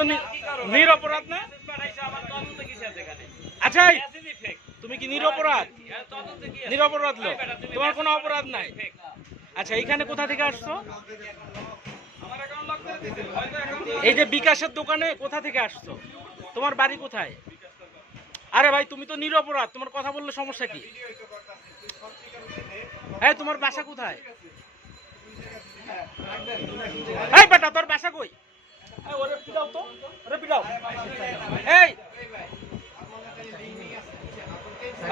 তো নিরপরাধ না? আচ্ছা তুমি কি নিরপরাধ? নিরপরাধ লোক, তোমার কোনো অপরাধ নাই। আচ্ছা এইখানে কোথা থেকে আসছো? এই যে বিকাশের দোকানে কোথা থেকে আসছো? তোমার বাড়ি কোথায়? আরে ভাই তুমি তো নিরপরাধ, তোমার কথা বললে সমস্যা কি? হ্যাঁ তোমার বাসা কোথায়? এই বেটা তোর বাসা কই? ওরে পিটাও তো, ওরে পিটাও। এই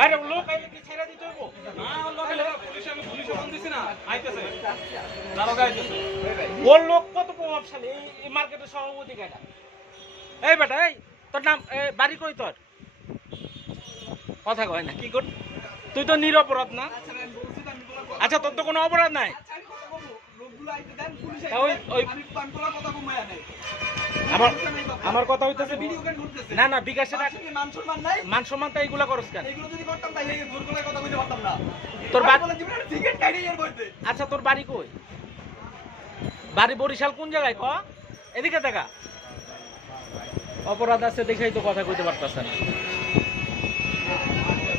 আরে লোক আইলে কি ছেড়ে দিতে হইব? না লোক আইলে পুলিশে ফোন দিছি না, আইতেছে দারোগা আইতেছে। ওর লোক কত প্রভাবশালী এই মার্কেটের সভাপতি কাটা। এই বেটা এই তোর নাম বাড়ি কই তোর? কথা কয় না কি কর? তুই তো নিরপরাধ না? আচ্ছা তোর তো কোনো অপরাধ নাই। আমার কথা হইতেছে না না বিকাশের মান সম্মান তো এইগুলা করস কেন? তোর আচ্ছা তোর বাড়ি কই? বাড়ি বরিশাল কোন জায়গায় ক? এদিকে দেখা অপরাধ আছে দেখেই তো কথা কইতে পারতাছে না।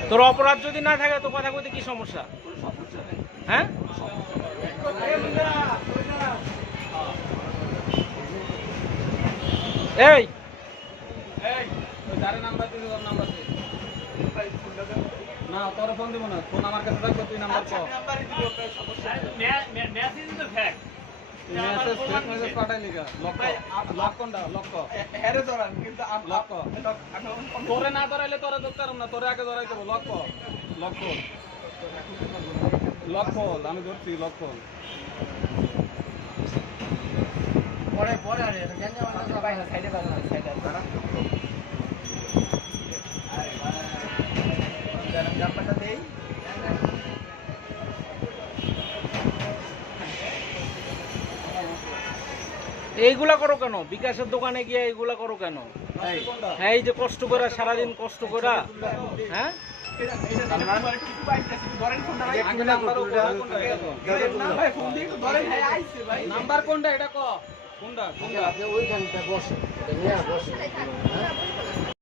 তোর অপরাধ যদি না থাকে তো কথা কইতে কি সমস্যা? হ্যাঁ এই নাম্বার না তোর ফোন দিব না, ফোন আমার কাছে থাকবে, তুই নাম্বার কর। তোরে না ধরাইলে তোরে ধরতে না, তোরে আগে ধরাই দেবো। লক্ষ্য আমি ধরছি লক্ষ্য। পরে পরে এইগুলা করো কেন? বিকাশের দোকানে গিয়ে এইগুলা করো কেন? হ্যাঁ এই যে কষ্ট করা, সারাদিন কষ্ট করা। হ্যাঁ নাম্বার কোনটা এটা ক? কোনটা? ওইখানটা বসে